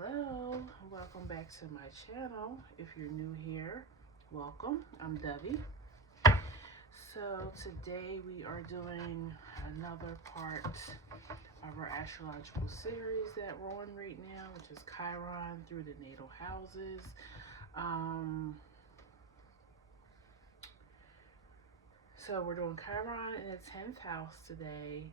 Hello, welcome back to my channel. If you're new here, welcome. I'm Debbie. So today we are doing another part of our astrological series that we're on right now, which is Chiron through the natal houses. So we're doing Chiron in the 10th house today.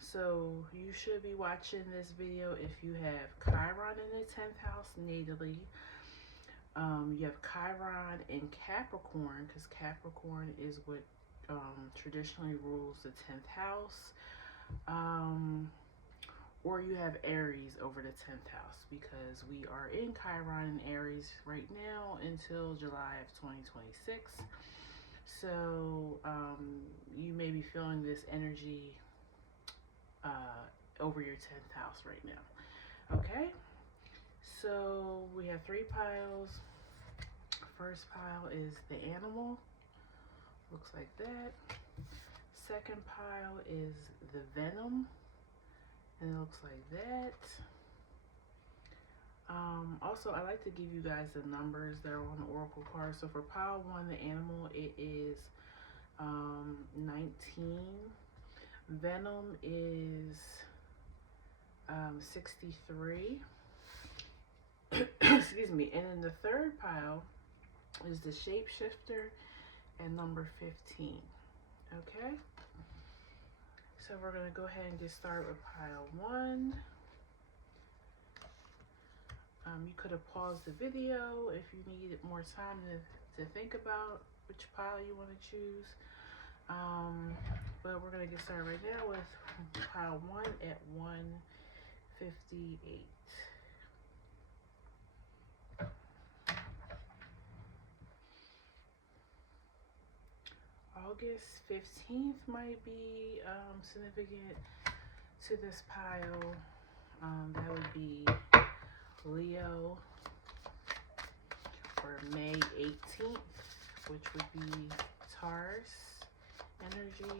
So you should be watching this video if you have Chiron in the 10th house natally. You have Chiron in Capricorn, because Capricorn is what traditionally rules the 10th house. Or you have Aries over the 10th house, because we are in Chiron and Aries right now until July of 2026. So you may be feeling this energy over your 10th house right now. Okay, so we have three piles. First pile is the animal, looks like that. Second pile is the venom, and it looks like that. Also, I like to give you guys the numbers that are on the oracle card. So for pile 1, the animal, it is 19. Venom is 63. Excuse me. And then the third pile is the shapeshifter and number 15. Okay? So we're going to go ahead and get started with pile 1. You could have paused the video if you needed more time to think about which pile you want to choose. But we're going to get started right now with pile 1 at 158. August 15th might be significant to this pile. That would be Leo. Or May 18th, which would be Taurus energy.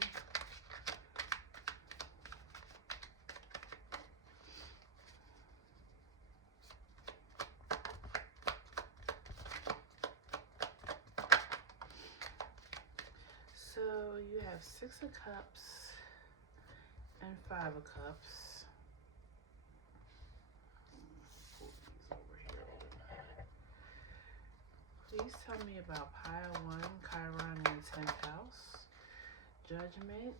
So you have 6 of Cups and 5 of Cups. Please tell me about pile 1, Chiron in the 10th house, Judgment,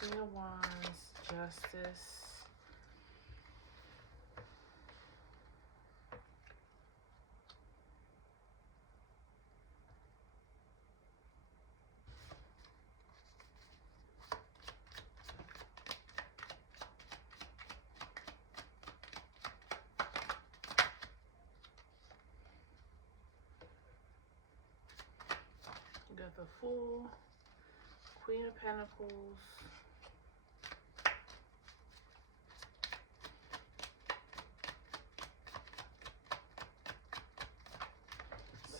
Queen of Wands, Justice, got the Fool, Queen of Pentacles,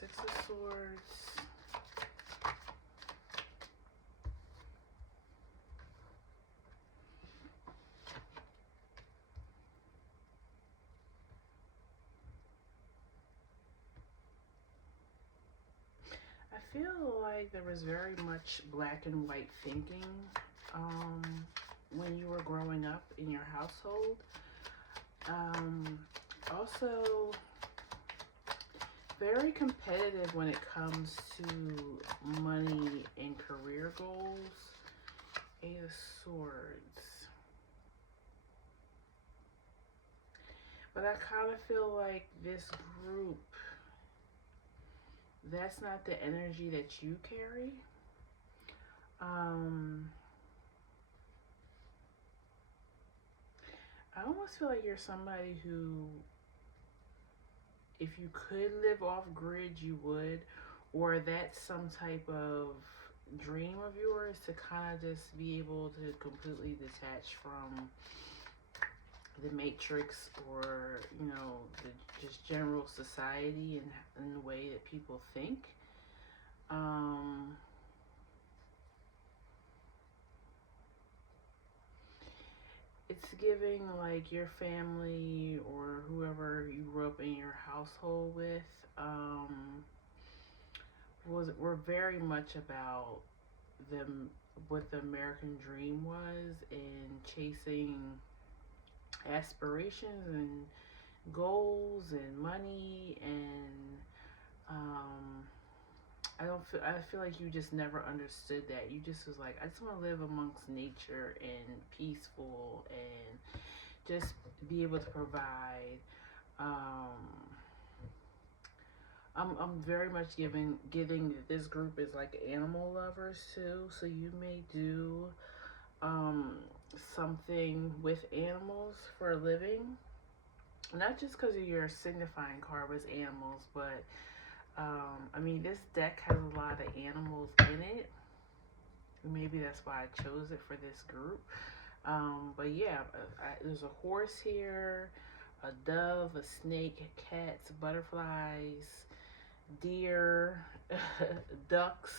Six of Swords, I feel like there was very much black and white thinking when you were growing up in your household. Also, very competitive when it comes to money and career goals. Eight of Swords. But I kind of feel like this group, that's not the energy that you carry. I almost feel like you're somebody who, if you could live off grid, you would, or that's some type of dream of yours to kind of just be able to completely detach from the matrix, or the just general society and the way that people think. giving like your family or whoever you grew up in your household with were very much about them, what the American dream was, and chasing aspirations and goals and money, and um, I feel like you just never understood that. You just was like, I just want to live amongst nature and peaceful and just be able to provide. Um, I'm very much getting that this group is like animal lovers too. So you may do um, something with animals for a living, not just because of your signifying card with animals, but I mean, this deck has a lot of animals in it. Maybe that's why I chose it for this group. But yeah, there's a horse here, a dove, a snake, cats, butterflies, deer, ducks.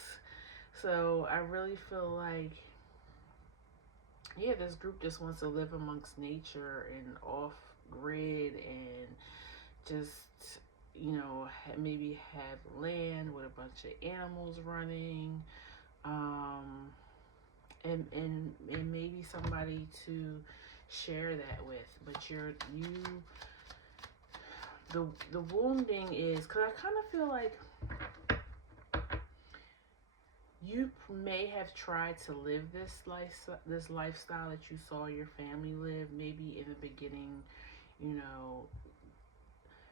So I really feel like, yeah, this group just wants to live amongst nature and off grid and just, maybe have land with a bunch of animals running. Um, and maybe somebody to share that with. But the wounding is because I kind of feel like you may have tried to live this lifestyle that you saw your family live, maybe in the beginning, you know,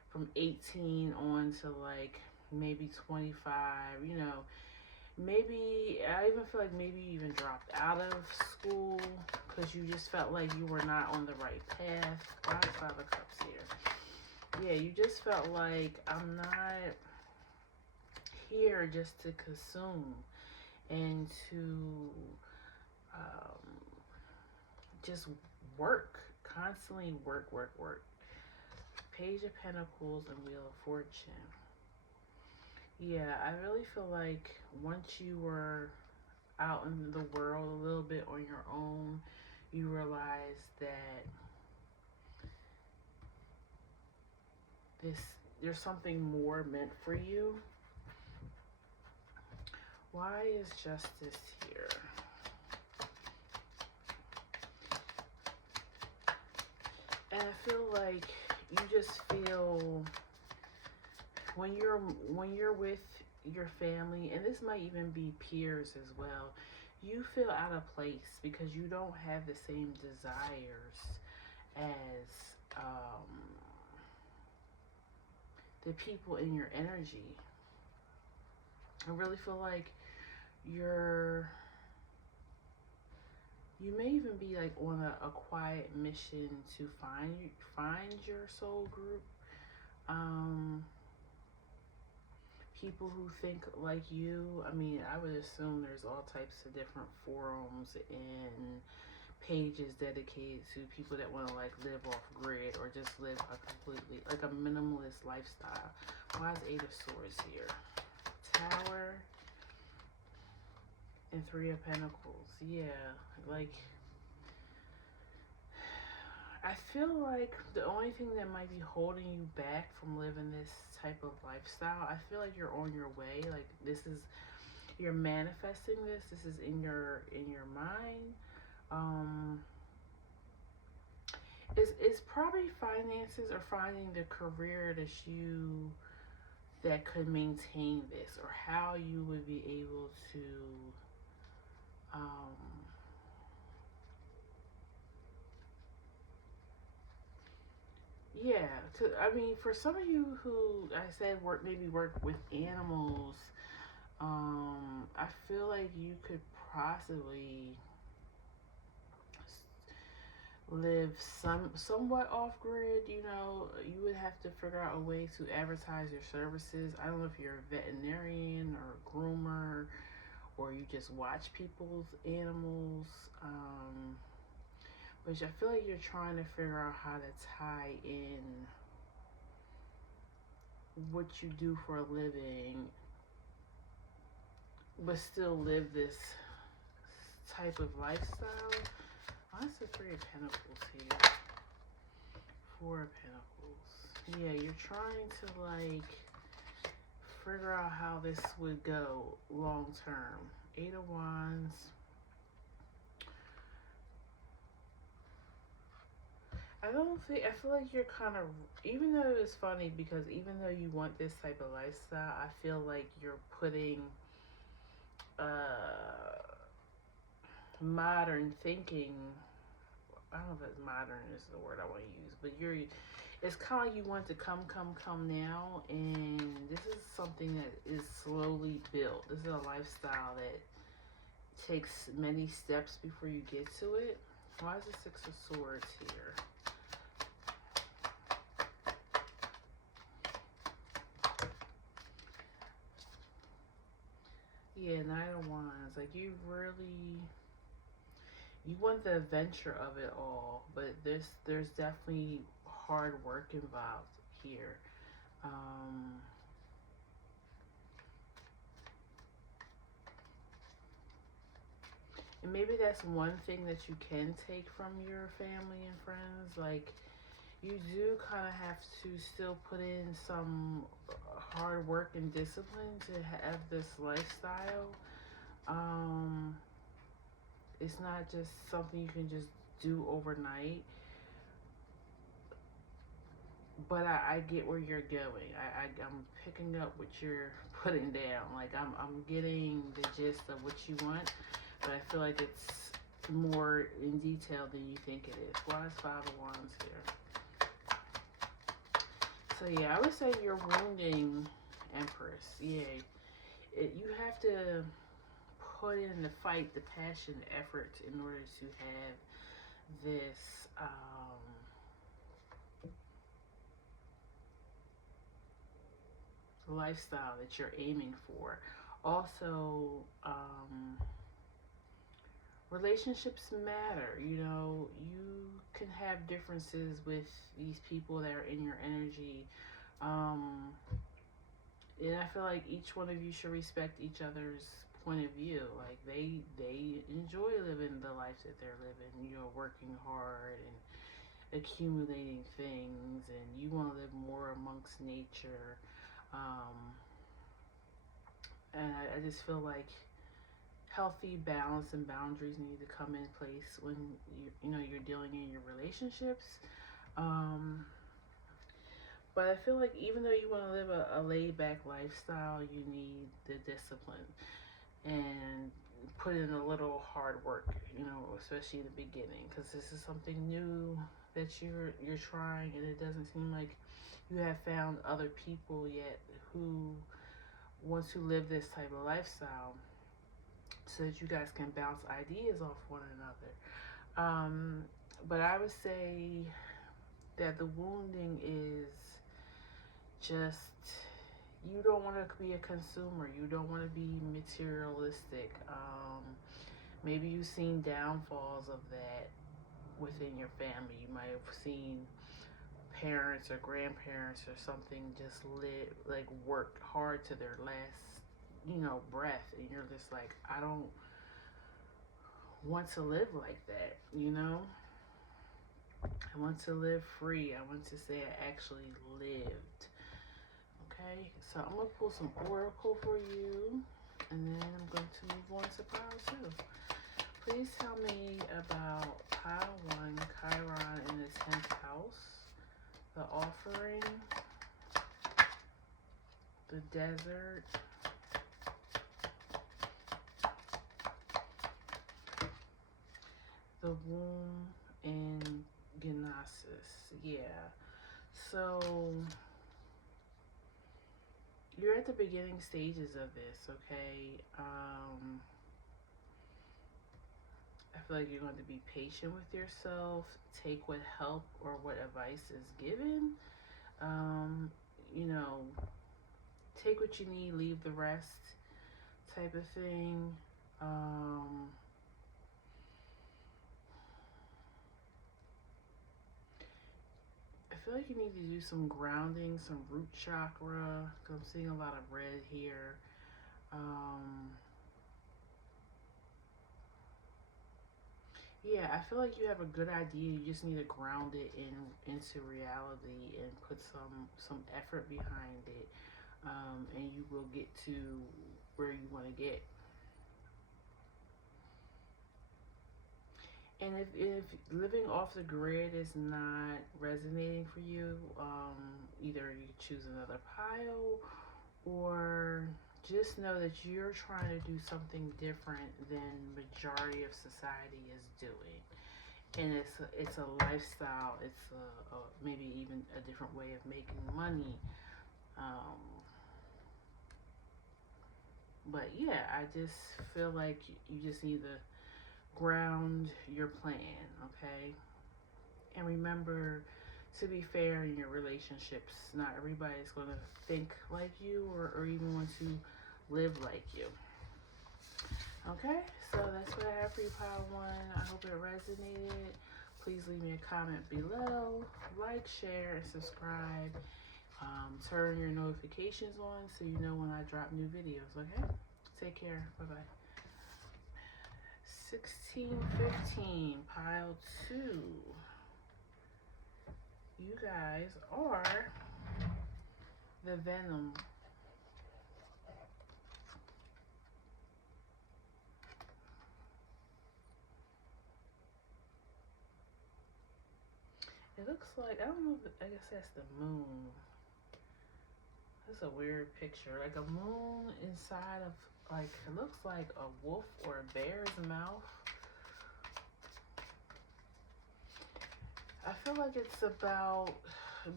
from 18 on to like maybe 25, maybe I even feel like maybe you even dropped out of school because you just felt like you were not on the right path. Why is Five of Cups here? Yeah, you just felt like I'm not here just to consume and to just work, constantly work. Page of Pentacles and Wheel of Fortune. Yeah, I really feel like once you were out in the world a little bit on your own, you realize that there's something more meant for you. Why is Justice here? And I feel like you just feel when you're with your family, and this might even be peers as well, you feel out of place because you don't have the same desires as the people in your energy. I really feel like you may even be like on a quiet mission to find your soul group. People who think like you. I mean, I would assume there's all types of different forums and pages dedicated to people that want to like live off grid or just live a completely like a minimalist lifestyle. Why is Eight of Swords here? Tower and Three of Pentacles. Yeah, like I feel like the only thing that might be holding you back from living this type of lifestyle, I feel like you're on your way. Like you're manifesting this. This is in your mind. It's probably finances or finding the career that could maintain this, or how you would be able to yeah, I mean, for some of you who I said work with animals, I feel like you could possibly live somewhat off grid. You would have to figure out a way to advertise your services. I don't know if you're a veterinarian or a groomer, or you just watch people's animals. But I feel like you're trying to figure out how to tie in what you do for a living, but still live this type of lifestyle. Why is the Three of Pentacles here? Four of Pentacles. Yeah, you're trying to like figure out how this would go long term. Eight of Wands. I feel like you're kind of, even though it's funny because even though you want this type of lifestyle, I feel like you're putting modern thinking, I don't know if it's modern is the word I want to use, but it's kind of like you want to come now, and this is something that is slowly built. This is a lifestyle that takes many steps before you get to it. Why is the Six of Swords here? Yeah, Nine of Wands. Like you want the adventure of it all, but there's definitely hard work involved here. And maybe that's one thing that you can take from your family and friends. Like, you do kind of have to still put in some hard work and discipline to have this lifestyle. It's not just something you can just do overnight. But I get where you're going. I'm picking up what you're putting down. Like, I'm getting the gist of what you want, but I feel like it's more in detail than you think it is. Why is Five of Wands here? So yeah, I would say you're wounding Empress. Yeah, you have to put in the fight, the passion, the effort in order to have this lifestyle that you're aiming for. Also, relationships matter. You know, you can have differences with these people that are in your energy. And I feel like each one of you should respect each other's point of view. Like they enjoy living the life that they're living, you know, working hard and accumulating things, and you want to live more amongst nature. And I just feel like healthy balance and boundaries need to come in place when you're dealing in your relationships. But I feel like even though you want to live a laid back lifestyle, you need the discipline and put in a little hard work, especially in the beginning, because this is something new that you're trying, and it doesn't seem like you have found other people yet who want to live this type of lifestyle, so that you guys can bounce ideas off one another. But I would say that the wounding is just, you don't want to be a consumer. You don't want to be materialistic. Maybe you've seen downfalls of that within your family. You might have seen parents or grandparents or something just work hard to their last, breath, and you're just like, I don't want to live like that. I want to live free. I want to say I actually lived. Okay, so I'm going to pull some oracle for you, and then I'm going to move on to pile 2. Please tell me about pile 1, Chiron in the 10th house, the offering, the desert, the womb, and Genesis. Yeah, so you're at the beginning stages of this, okay? I feel like you're going to be patient with yourself. Take what help or what advice is given. Take what you need, leave the rest, type of thing. I feel like you need to do some grounding, some root chakra, because I'm seeing a lot of red here. Yeah, I feel like you have a good idea. You just need to ground it into reality and put some effort behind it, and you will get to where you want to get. And if living off the grid is not resonating for you, either you choose another pile, or just know that you're trying to do something different than majority of society is doing. And it's a lifestyle. It's a maybe even a different way of making money. Um, but yeah, I just feel like you just need to ground your plan, okay? And remember to be fair in your relationships. Not everybody's going to think like you or even want to live like you. Okay, so that's what I have for you, Pile 1. I hope it resonated. Please leave me a comment below. Like, share, and subscribe. Turn your notifications on so you know when I drop new videos, okay? Take care. Bye-bye. 1615, Pile 2. You guys are the Venom. It looks like, I don't know, I guess that's the moon. That's a weird picture. Like a moon inside of, like, it looks like a wolf or a bear's mouth. I feel like it's about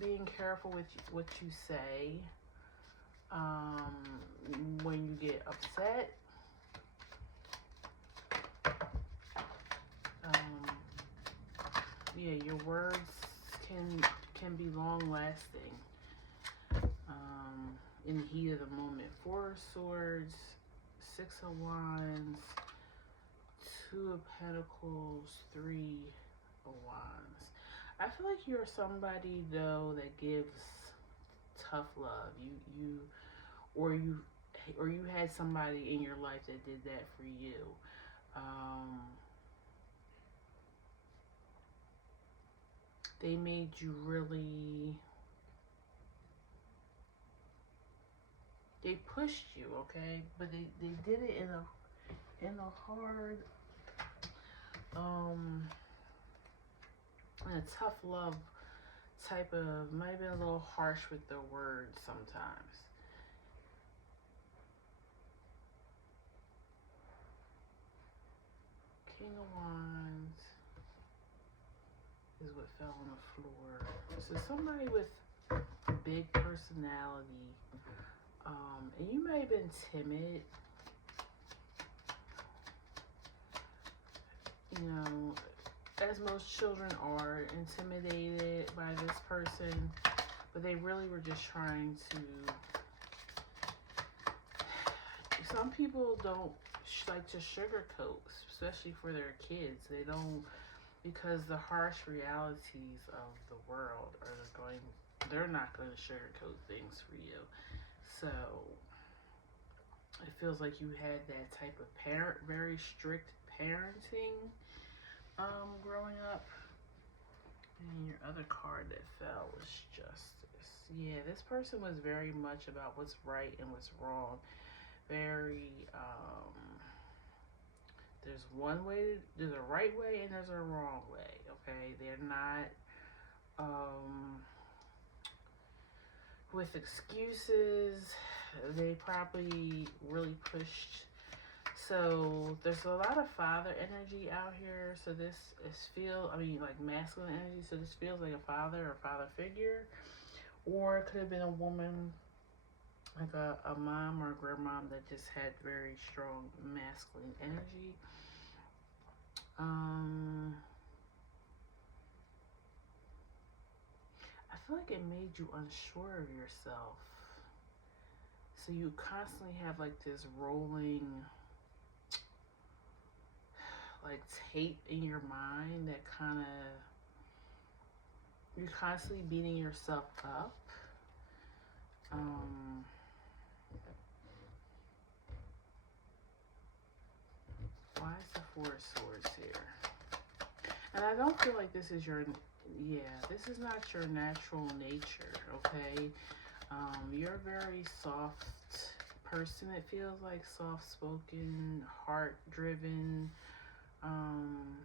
being careful with what you say. When you get upset. Yeah, your words can be long lasting. In the heat of the moment. 4 of Swords, 6 of Wands, 2 of Pentacles, 3 of Wands. I feel like you're somebody though that gives tough love. You had somebody in your life that did that for you. They made you really. They pushed you, okay, but they did it in a hard, in a tough love type of, might have been a little harsh with their words sometimes. King of Wands is what fell on the floor. So somebody with a big personality, and you may have been timid. You know, as most children are, intimidated by this person, but they really were just trying to. Some people don't like to sugarcoat, especially for their kids. They don't, because the harsh realities of the world they're not going to sugarcoat things for you. So it feels like you had that type of very strict parenting growing up. And your other card that fell was Justice. Yeah, this person was very much about what's right and what's wrong. Very, there's one way, there's a right way and there's a wrong way, okay? They're not, with excuses. They probably really pushed. So there's a lot of father energy out here. So this is like masculine energy. So this feels like a father or father figure. Or it could have been a woman, like a mom or a grandmom that just had very strong masculine energy. I feel like it made you unsure of yourself. So you constantly have like this rolling like tape in your mind that kind of, you're constantly beating yourself up. Why is the 4 of Swords here? And I don't feel like this is your, yeah, this is not your natural nature, okay? You're a very soft person. It feels like soft-spoken, heart-driven. Um,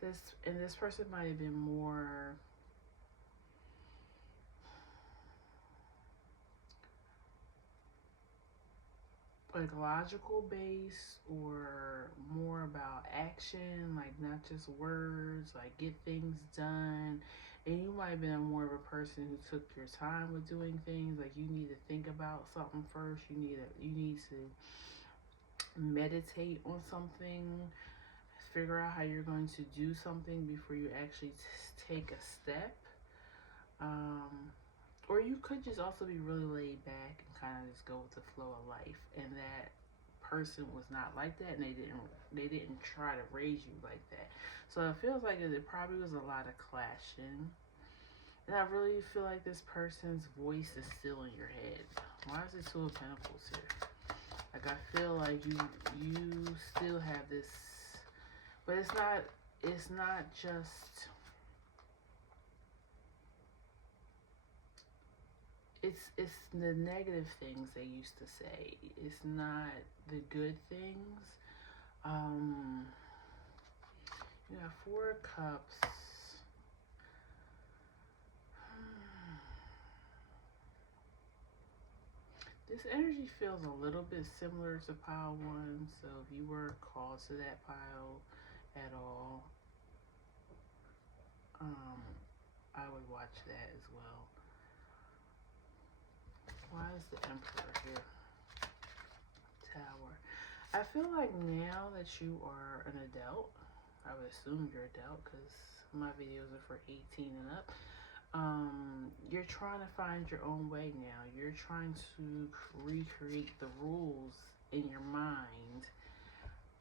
this person might have been more like logical based or more about action, like not just words, like get things done. And you might have been more of a person who took your time with doing things. Like you need to think about something first. You need to meditate on something, figure out how you're going to do something before you actually take a step. Um, or you could just also be really laid back and kind of just go with the flow of life, and that person was not like that, and they didn't try to raise you like that. So it feels like it probably was a lot of clashing. And I really feel like this person's voice is still in your head. Why is it Two of Pentacles here? Like I feel like you still have this, but it's not just, it's the negative things they used to say. It's not the good things. Um, you have Four of Cups. This energy feels a little bit similar to pile one, so if you were called to that pile at all, I would watch that as well. Why is the Emperor here? Tower. I feel like now that you are an adult, I would assume you're adult because my videos are for 18 and up. You're trying to find your own way now. You're trying to recreate the rules in your mind,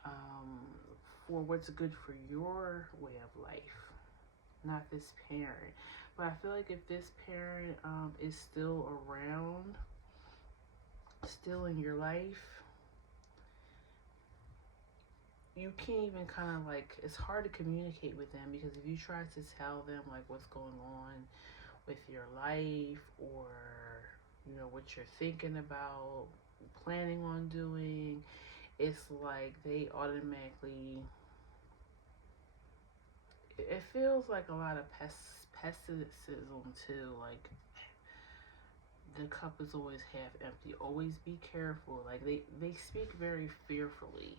um, for what's good for your way of life, not this parent. But I feel like if this parent is still around, still in your life, you can't even kind of like, it's hard to communicate with them because if you try to tell them like what's going on with your life, or what you're thinking about, planning on doing, it's like they automatically, it feels like a lot of pessimism too. Like the cup is always half empty. Always be careful. Like they speak very fearfully.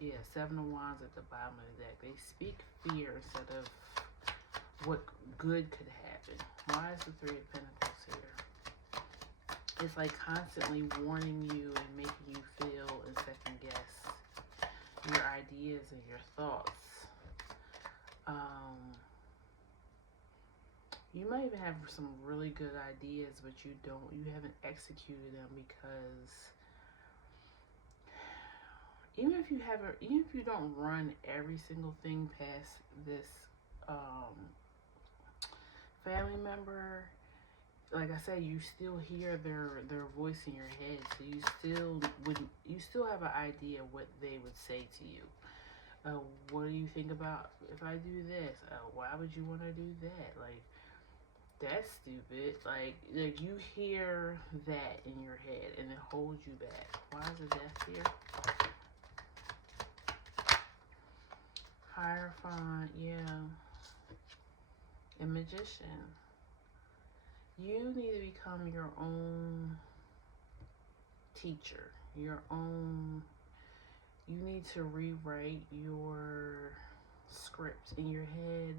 Yeah, Seven of Wands at the bottom of the deck. They speak fear instead of what good could happen. Why is the Three of Pentacles here? It's like constantly warning you and making you feel and second guess your ideas and your thoughts. You might even have some really good ideas, but you haven't executed them because even if you don't run every single thing past this family member, like I said, you still hear their voice in your head, so you still have an idea what they would say to you. What do you think about if I do this? Why would you want to do that? Like, that's stupid. Like you hear that in your head and it holds you back. Why is the Death here? Hierophant, yeah. And Magician. You need to become your own teacher. You need to rewrite your script in your head,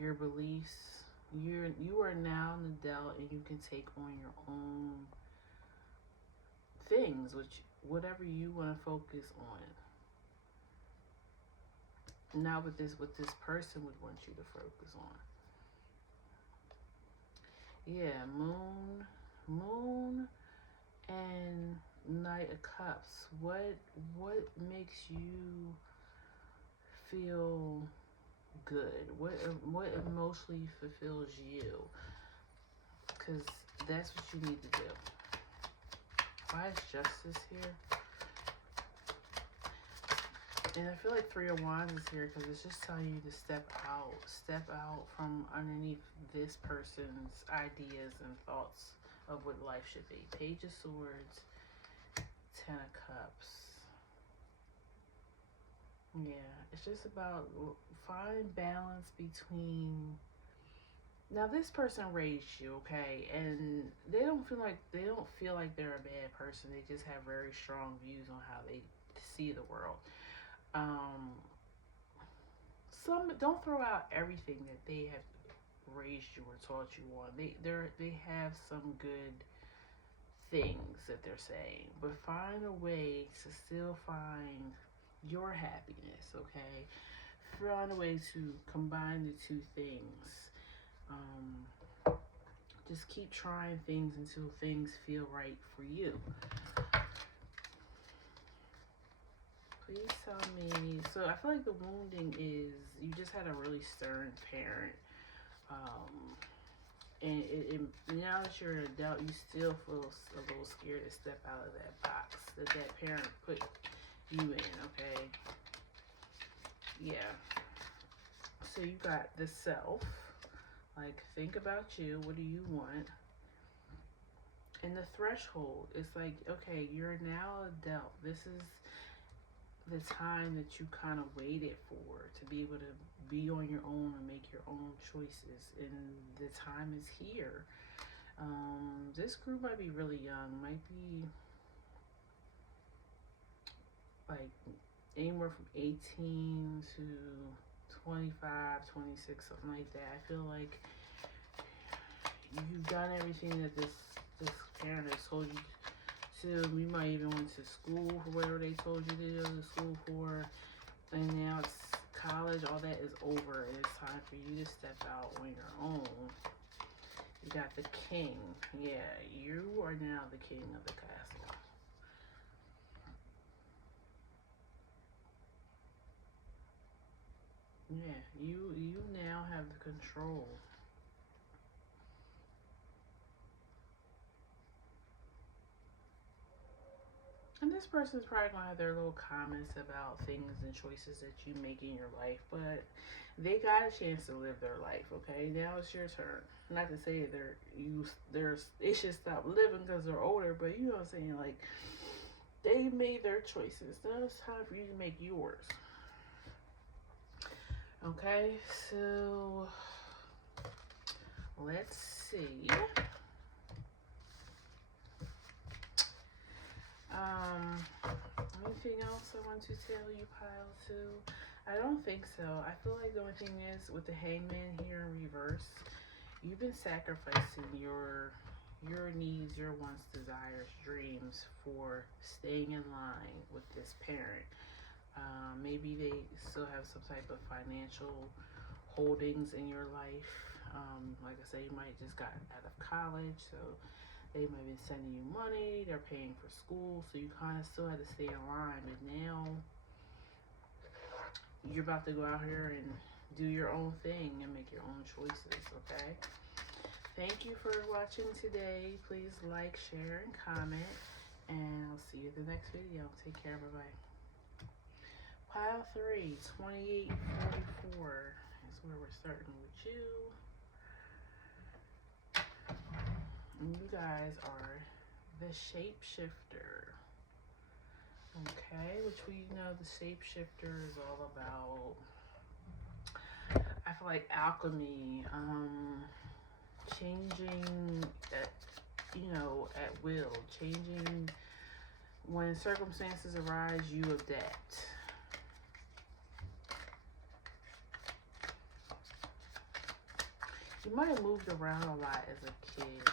your beliefs. You are now an adult and you can take on your own things, whatever you want to focus on. Not what this person would want you to focus on. Yeah, moon and Knight of Cups. What makes you feel good? What emotionally fulfills you? Because that's what you need to do. Why is Justice here? And I feel like Three of Wands is here because it's just telling you to step out from underneath this person's ideas and thoughts of what life should be. Page of Swords, Ten of Cups. Yeah, it's just about find balance between. Now this person raised you, okay, and they don't feel like they're a bad person. They just have very strong views on how they see the world. Um, some don't throw out everything that they have raised you or taught you on. They have some good things that they're saying, but find a way to still find your happiness, okay? Find a way to combine the two things. Just keep trying things until things feel right for you. Please tell me. So I feel like the wounding is you just had a really stern parent. And now that you're an adult, you still feel a little scared to step out of that box that parent put you in, okay? Yeah. So you got the self. Like, think about you. What do you want? And the threshold. It's like, okay, you're now adult. This is the time that you kind of waited for to be able to be on your own and make your own choices. And the time is here. This group might be really young. Might be like anywhere from 18 to 25, 26, something like that. I feel like you've done everything that this parent has told you to. You might even went to school for whatever they told you to go to school for, and now it's college. All that is over, and it's time for you to step out on your own. You got the king. Yeah, you are now the king of the castle. Yeah, you now have the control. And this person's probably gonna have their little comments about things and choices that you make in your life, but they got a chance to live their life. Okay, now it's your turn. Not to say they should stop living because they're older, but you know what I'm saying. Like, they made their choices. Now it's time for you to make yours. Okay, so let's see. Anything else I want to tell you, pile two? I don't think so. I feel like the only thing is with the hangman here in reverse, you've been sacrificing your needs, your wants, desires, dreams for staying in line with this parent. Maybe they still have some type of financial holdings in your life. Like I said, you might just got out of college, so they might be sending you money. They're paying for school, so you kind of still had to stay in line. But now you're about to go out here and do your own thing and make your own choices. Okay. Thank you for watching today. Please like, share, and comment. And I'll see you in the next video. Take care. Bye bye. Pile 3, 2844 is where we're starting with you. And you guys are the shapeshifter. Okay, which we know the shapeshifter is all about. I feel like alchemy, changing at will, changing when circumstances arise, you adapt. You might have moved around a lot as a kid.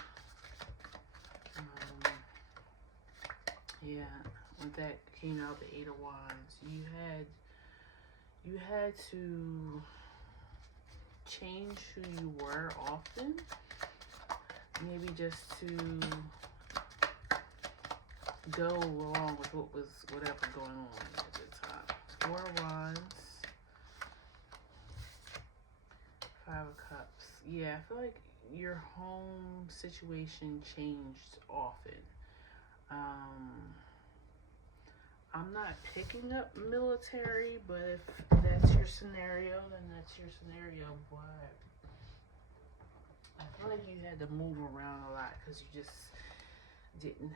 Yeah, with that came out the Eight of Wands. You had to change who you were often. Maybe just to go along with whatever going on at the time. Four of Wands. Five of Cups. Yeah, I feel like your home situation changed often. I'm not picking up military, but if that's your scenario, then that's your scenario. But I feel like you had to move around a lot because you just didn't,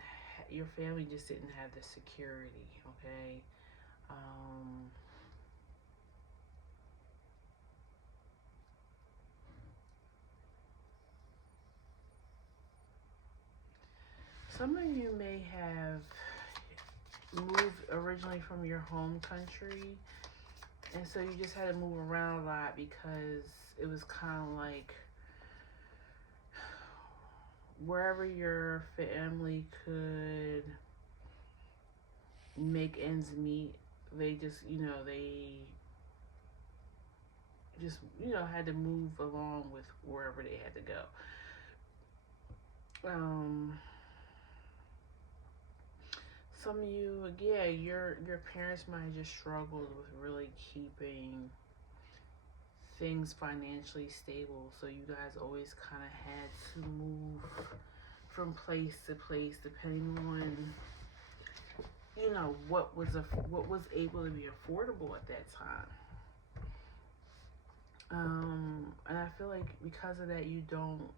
your family just didn't have the security, okay? Um, some of you may have moved originally from your home country, and so you just had to move around a lot because it was kind of like wherever your family could make ends meet, they just, had to move along with wherever they had to go. Um, some of you, yeah, your parents might have just struggled with really keeping things financially stable, so you guys always kind of had to move from place to place depending on what was able to be affordable at that time. And I feel like because of that, you don't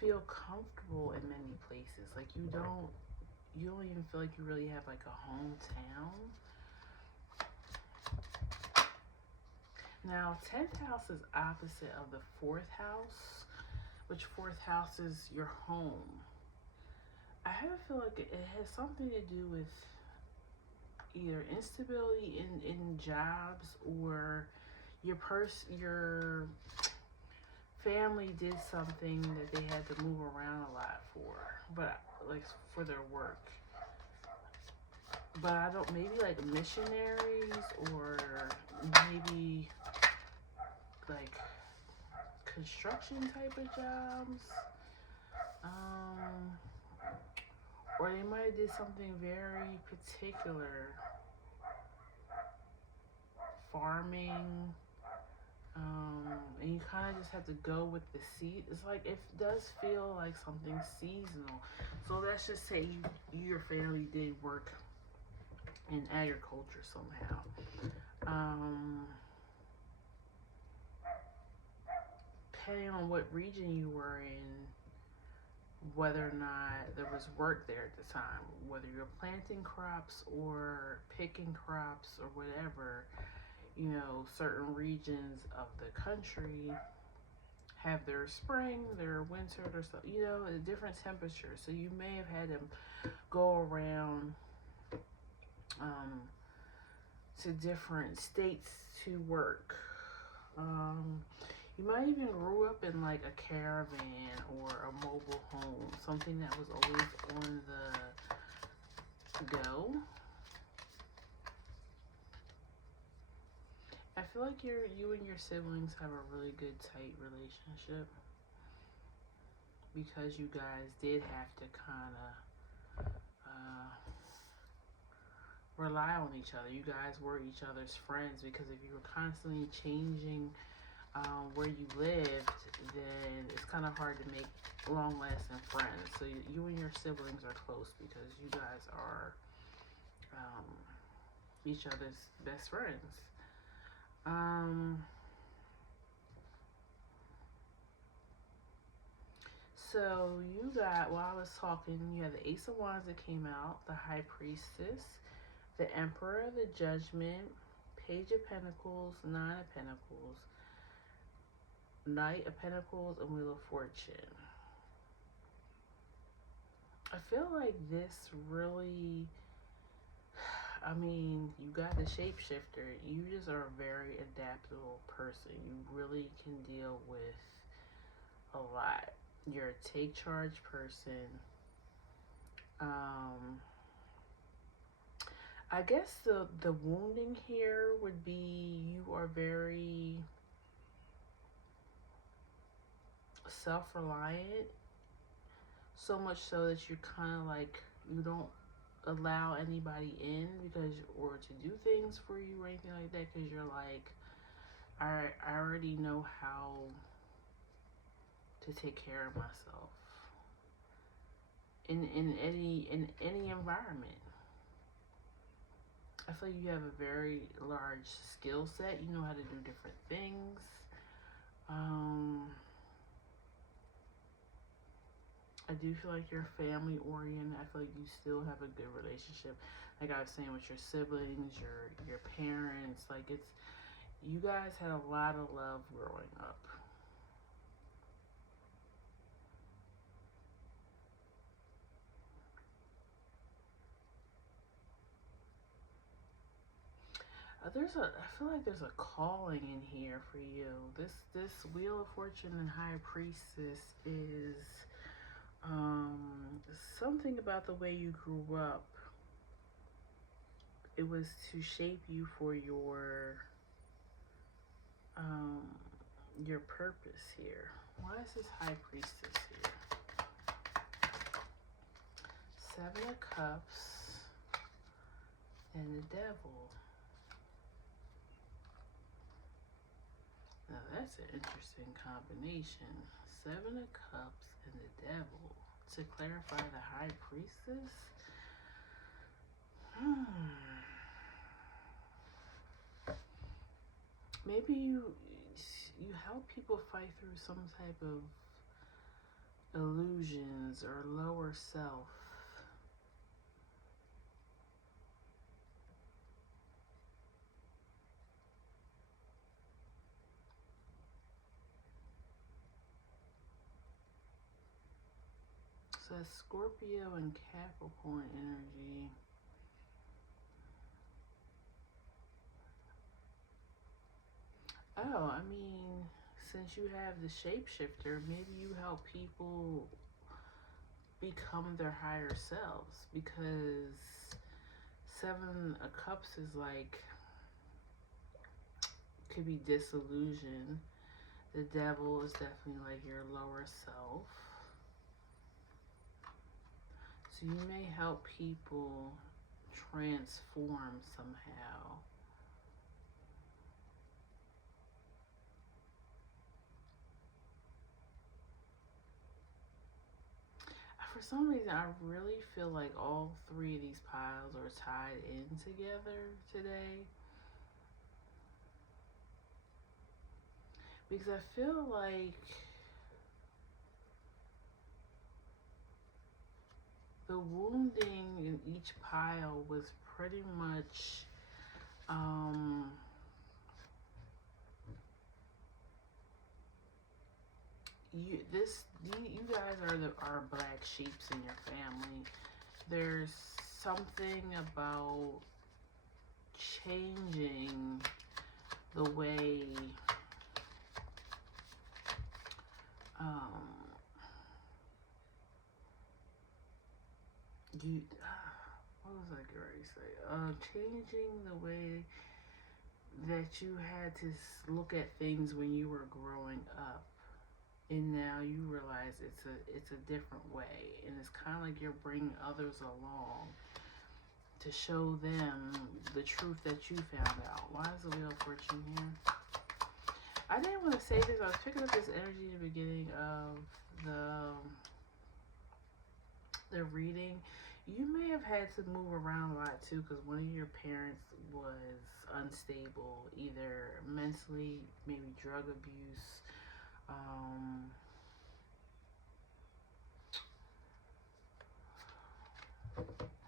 feel comfortable in many places. Like you don't even feel like you really have like a hometown. Now, 10th house is opposite of the 4th house, which 4th house is your home. I have a feel like it has something to do with either instability in jobs, or your family did something that they had to move around a lot for, but like for their work. But I don't, maybe like missionaries, or maybe like construction type of jobs. Or they might have did something very particular, farming. And you kind of just have to go with the seed. It's like it does feel like something seasonal. So let's just say your family did work in agriculture somehow. Depending on what region you were in, whether or not there was work there at the time, whether you're planting crops or picking crops or whatever, certain regions of the country have their spring, their winter, their stuff, a different temperature. So you may have had to go around to different states to work. You might even grew up in like a caravan or a mobile home, something that was always on the go. I feel like you and your siblings have a really good, tight relationship because you guys did have to kind of rely on each other. You guys were each other's friends, because if you were constantly changing where you lived, then it's kind of hard to make long-lasting friends. So you and your siblings are close because you guys are each other's best friends. So you got, while I was talking, you had the Ace of Wands that came out, the High Priestess, the Emperor, the Judgment, Page of Pentacles, Nine of Pentacles, Knight of Pentacles, and Wheel of Fortune. I feel like this really, you got the shapeshifter. You just are a very adaptable person. You really can deal with a lot. You're a take charge person. I guess the wounding here would be you are very self-reliant, so much so that you're kind of like, you don't allow anybody in because, or to do things for you or anything like that, because you're like, I already know how to take care of myself in any environment. I feel like you have a very large skill set. You know how to do different things. I do feel like you're family oriented. I feel like you still have a good relationship. Like I was saying, with your siblings, your parents. Like it's, you guys had a lot of love growing up. I feel like there's a calling in here for you. This Wheel of Fortune and High Priestess is something about the way you grew up. It was to shape you for your purpose here. Why is this High Priestess here? Seven of Cups and the Devil. Now that's an interesting combination. Seven of Cups and the Devil. To clarify the High Priestess? Maybe you help people fight through some type of illusions or lower self. So that's Scorpio and Capricorn energy. Oh, I mean, since you have the shapeshifter, maybe you help people become their higher selves, because Seven of Cups is like, could be disillusion. The Devil is definitely like your lower self. So you may help people transform somehow. For some reason, I really feel like all three of these piles are tied in together today. Because I feel like the wounding in each pile was pretty much you guys are black sheeps in your family. There's something about changing the way you what was I going to say? Changing the way that you had to look at things when you were growing up, and now you realize it's a different way, and it's kind of like you're bringing others along to show them the truth that you found out. Why is the Wheel of Fortune here? I didn't want to say this. I was picking up this energy at the beginning of the reading. You may have had to move around a lot too, because one of your parents was unstable, either mentally, maybe drug abuse.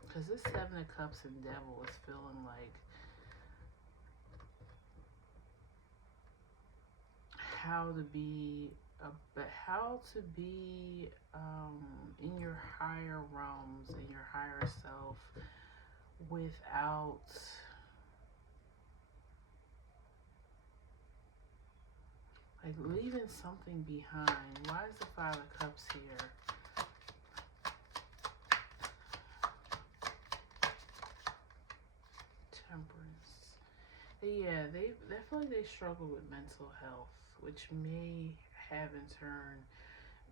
Because this Seven of Cups and Devil is feeling like how to be in your higher realms, in your higher self, without like leaving something behind. Why is the Five of Cups here? Temperance. Yeah, I feel like they struggle with mental health, which may have in turn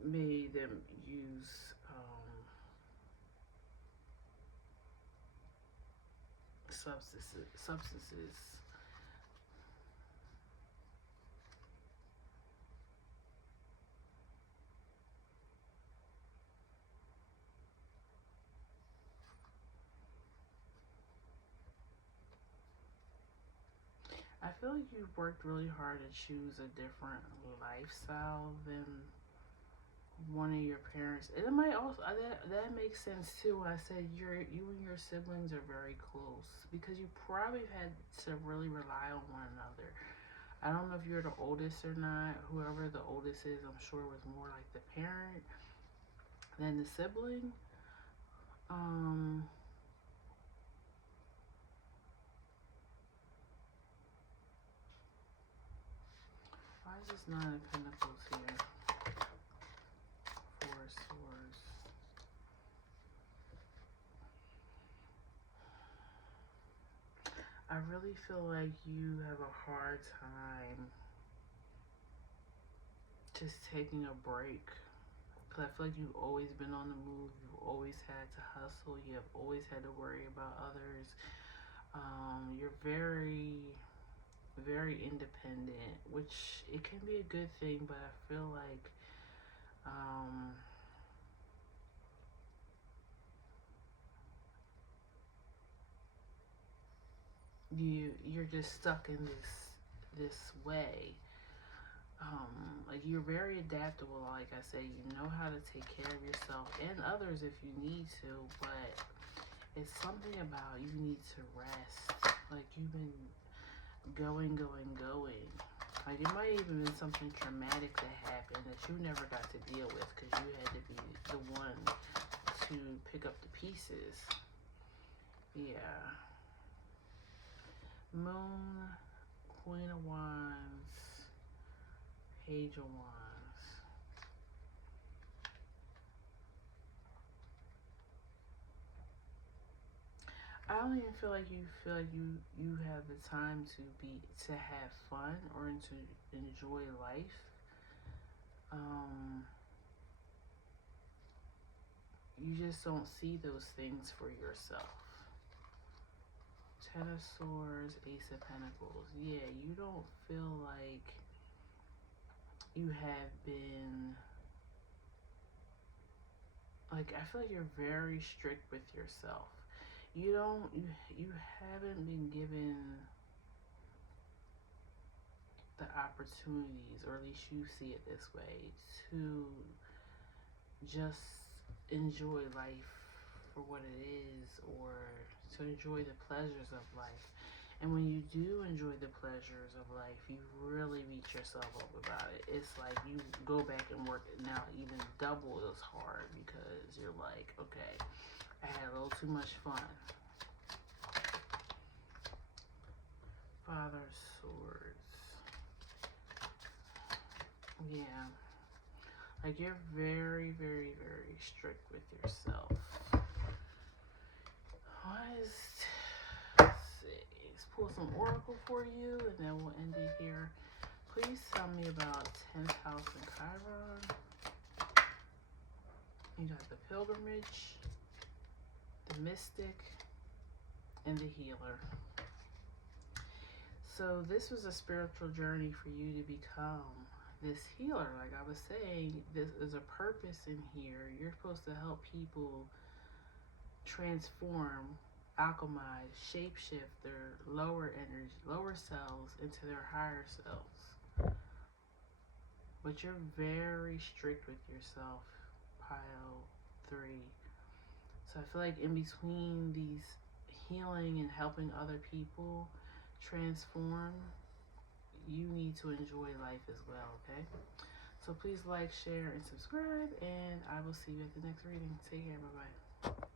made them use substances. I feel like you worked really hard to choose a different lifestyle than one of your parents. And it might also that makes sense too when I said you and your siblings are very close because you probably had to really rely on one another. I don't know if you're the oldest or not. Whoever the oldest is, I'm sure was more like the parent than the sibling. Um, why is this Nine of Pentacles here? Four of Swords. I really feel like you have a hard time just taking a break. Because I feel like you've always been on the move. You've always had to hustle. You have always had to worry about others. You're very, very independent, which it can be a good thing, but I feel like um, you're just stuck in this way. Like you're very adaptable. Like I said, you know how to take care of yourself and others if you need to, but it's something about you need to rest. Like you've been going. Like it might even been something traumatic that happened that you never got to deal with because you had to be the one to pick up the pieces. Yeah. Moon, Queen of Wands, Page of Wands. I don't even feel like you have the time to have fun or to enjoy life. Um, you just don't see those things for yourself. Ten of Swords, Ace of Pentacles. Yeah, you don't feel like you have been like I feel like you're very strict with yourself. You haven't been given the opportunities, or at least you see it this way, to just enjoy life for what it is or to enjoy the pleasures of life. And when you do enjoy the pleasures of life, you really beat yourself up about it. It's like you go back and work it now even double as hard because you're like, okay, I had a little too much fun. Father of Swords. Yeah. Like you're very, very, very strict with yourself. Let's see. Let's pull some oracle for you and then we'll end it here. Please tell me about 10th house and Chiron. You got the pilgrimage, the mystic, and the healer. So this was a spiritual journey for you to become this healer. Like I was saying, this is a purpose in here. You're supposed to help people transform, alchemize, shapeshift their lower energy, lower selves into their higher selves. But you're very strict with yourself, pile 3. So I feel like in between these healing and helping other people transform, you need to enjoy life as well, okay? So please like, share, and subscribe, and I will see you at the next reading. Take care, bye-bye.